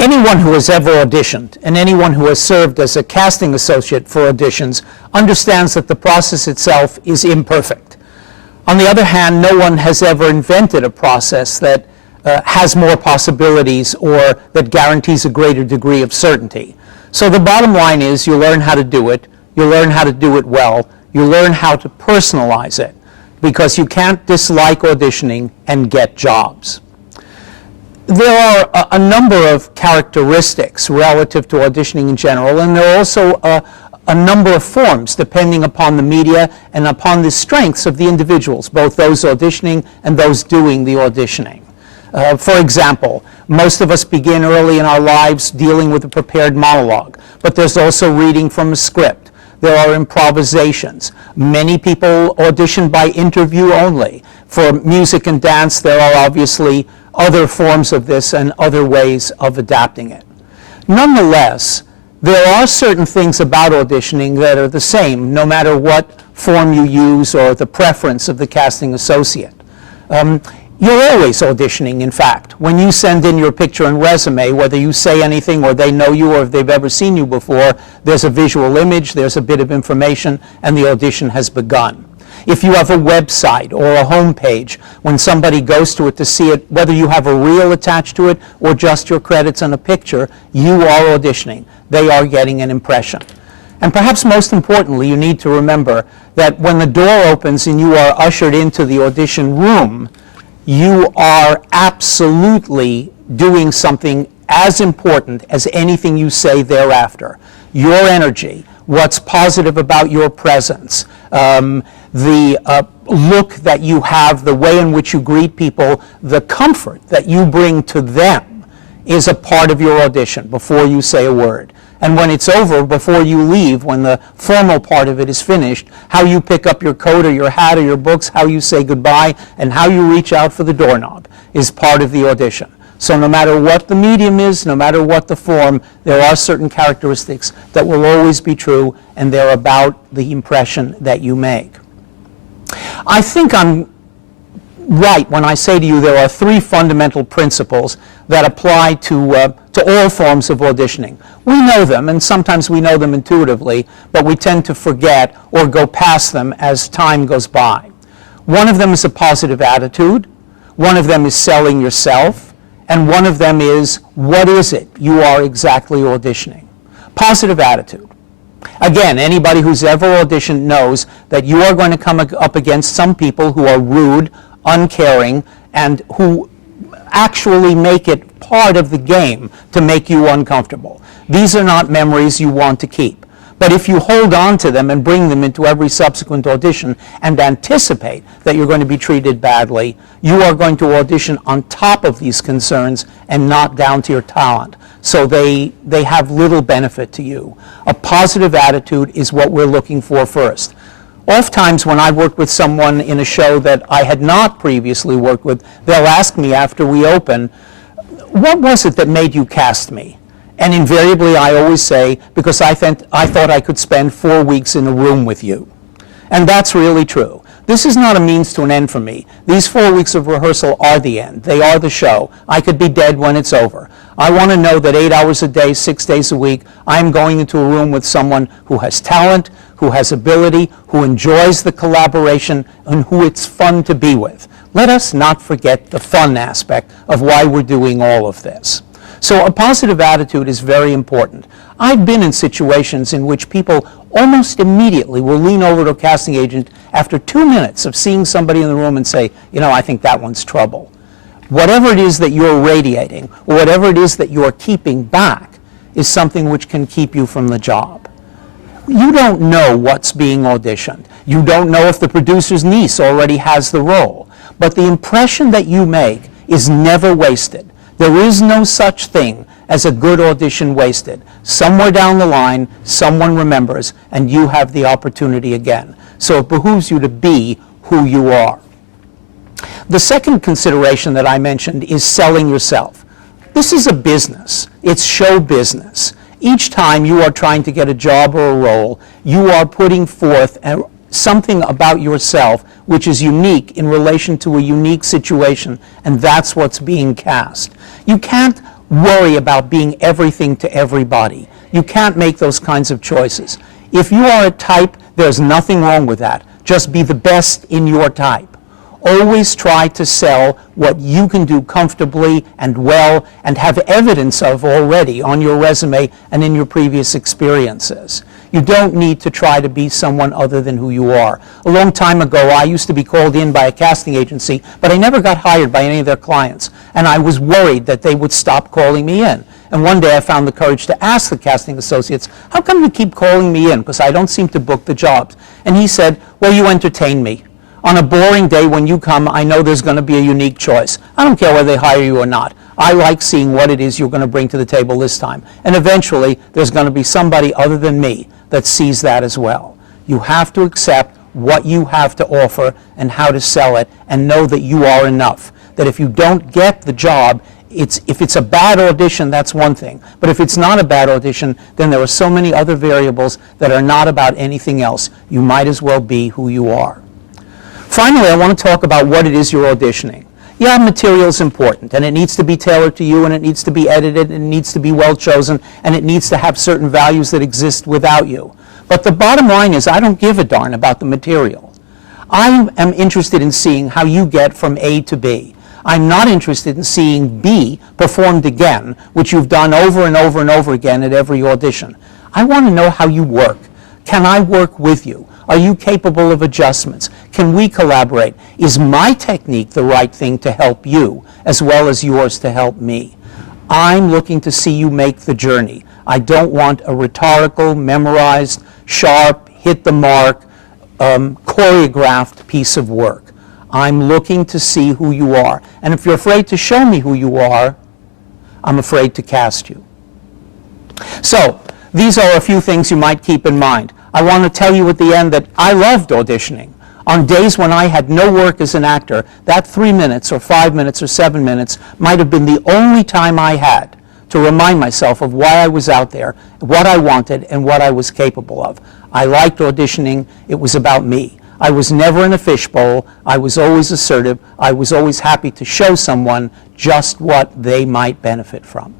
Anyone who has ever auditioned and anyone who has served as a casting associate for auditions understands that the process itself is imperfect. On the other hand, no one has ever invented a process that has more possibilities or that guarantees a greater degree of certainty. So the bottom line is you learn how to do it, you learn how to do it well, you learn how to personalize it, because you can't dislike auditioning and get jobs. There are a number of characteristics relative to auditioning in general, and there are also a number of forms depending upon the media and upon the strengths of the individuals, both those auditioning and those doing the auditioning. For example, most of us begin early in our lives dealing with a prepared monologue, but there's also reading from a script. There are improvisations. Many people audition by interview only. For music and dance, there are obviously other forms of this and other ways of adapting it. Nonetheless, there are certain things about auditioning that are the same, no matter what form you use or the preference of the casting associate. You're always auditioning, in fact. When you send in your picture and resume, whether you say anything or they know you or if they've ever seen you before, there's a visual image, there's a bit of information, and the audition has begun. If you have a website or a home page, when somebody goes to it to see it, whether you have a reel attached to it or just your credits and a picture, you are auditioning. They are getting an impression. And perhaps most importantly, you need to remember that when the door opens and you are ushered into the audition room, you are absolutely doing something as important as anything you say thereafter. Your energy, what's positive about your presence, the look that you have, the way in which you greet people, the comfort that you bring to them is a part of your audition before you say a word. And when it's over, before you leave, when the formal part of it is finished, how you pick up your coat or your hat or your books, how you say goodbye, and how you reach out for the doorknob is part of the audition. So no matter what the medium is, no matter what the form, there are certain characteristics that will always be true, and they're about the impression that you make. I think I'm right when I say to you there are three fundamental principles that apply to all forms of auditioning. We know them, and sometimes we know them intuitively, but we tend to forget or go past them as time goes by. One of them is a positive attitude, one of them is selling yourself, and one of them is, what is it you are exactly auditioning? Positive attitude. Again, anybody who's ever auditioned knows that you are going to come up against some people who are rude, uncaring, and who actually make it part of the game to make you uncomfortable. These are not memories you want to keep. But if you hold on to them and bring them into every subsequent audition and anticipate that you're going to be treated badly, you are going to audition on top of these concerns and not down to your talent. So they have little benefit to you. A positive attitude is what we're looking for first. Oftentimes when I've worked with someone in a show that I had not previously worked with, they'll ask me after we open, what was it that made you cast me? And invariably I always say, because I thought I could spend 4 weeks in a room with you. And that's really true. This is not a means to an end for me. These 4 weeks of rehearsal are the end. They are the show. I could be dead when it's over. I want to know that 8 hours a day, 6 days a week, I'm going into a room with someone who has talent, who has ability, who enjoys the collaboration, and who it's fun to be with. Let us not forget the fun aspect of why we're doing all of this. So a positive attitude is very important. I've been in situations in which people almost immediately will lean over to a casting agent after 2 minutes of seeing somebody in the room and say, you know, I think that one's trouble. Whatever it is that you're radiating, or whatever it is that you're keeping back, is something which can keep you from the job. You don't know what's being auditioned. You don't know if the producer's niece already has the role. But the impression that you make is never wasted. There is no such thing as a good audition wasted. Somewhere down the line, someone remembers, and you have the opportunity again. So it behooves you to be who you are. The second consideration that I mentioned is selling yourself. This is a business. It's show business. Each time you are trying to get a job or a role, you are putting forth something about yourself which is unique in relation to a unique situation, and that's what's being cast. You can't worry about being everything to everybody. You can't make those kinds of choices. If you are a type, there's nothing wrong with that. Just be the best in your type. Always try to sell what you can do comfortably and well and have evidence of already on your resume and in your previous experiences. You don't need to try to be someone other than who you are. A long time ago, I used to be called in by a casting agency, but I never got hired by any of their clients. And I was worried that they would stop calling me in. And one day I found the courage to ask the casting associates, how come you keep calling me in? Because I don't seem to book the jobs. And he said, well, you entertain me. On a boring day when you come, I know there's going to be a unique choice. I don't care whether they hire you or not. I like seeing what it is you're going to bring to the table this time. And eventually, there's going to be somebody other than me that sees that as well. You have to accept what you have to offer and how to sell it and know that you are enough. That if you don't get the job, if it's a bad audition, that's one thing. But if it's not a bad audition, then there are so many other variables that are not about anything else. You might as well be who you are. Finally, I want to talk about what it is you're auditioning. Yeah, material is important, and it needs to be tailored to you, and it needs to be edited, and it needs to be well chosen, and it needs to have certain values that exist without you. But the bottom line is, I don't give a darn about the material. I am interested in seeing how you get from A to B. I'm not interested in seeing B performed again, which you've done over and over and over again at every audition. I want to know how you work. Can I work with you? Are you capable of adjustments? Can we collaborate? Is my technique the right thing to help you, as well as yours to help me? I'm looking to see you make the journey. I don't want a rhetorical, memorized, sharp, hit the mark, choreographed piece of work. I'm looking to see who you are. And if you're afraid to show me who you are, I'm afraid to cast you. So, these are a few things you might keep in mind. I want to tell you at the end that I loved auditioning. On days when I had no work as an actor, that 3 minutes or 5 minutes or 7 minutes might have been the only time I had to remind myself of why I was out there, what I wanted, and what I was capable of. I liked auditioning. It was about me. I was never in a fishbowl. I was always assertive. I was always happy to show someone just what they might benefit from.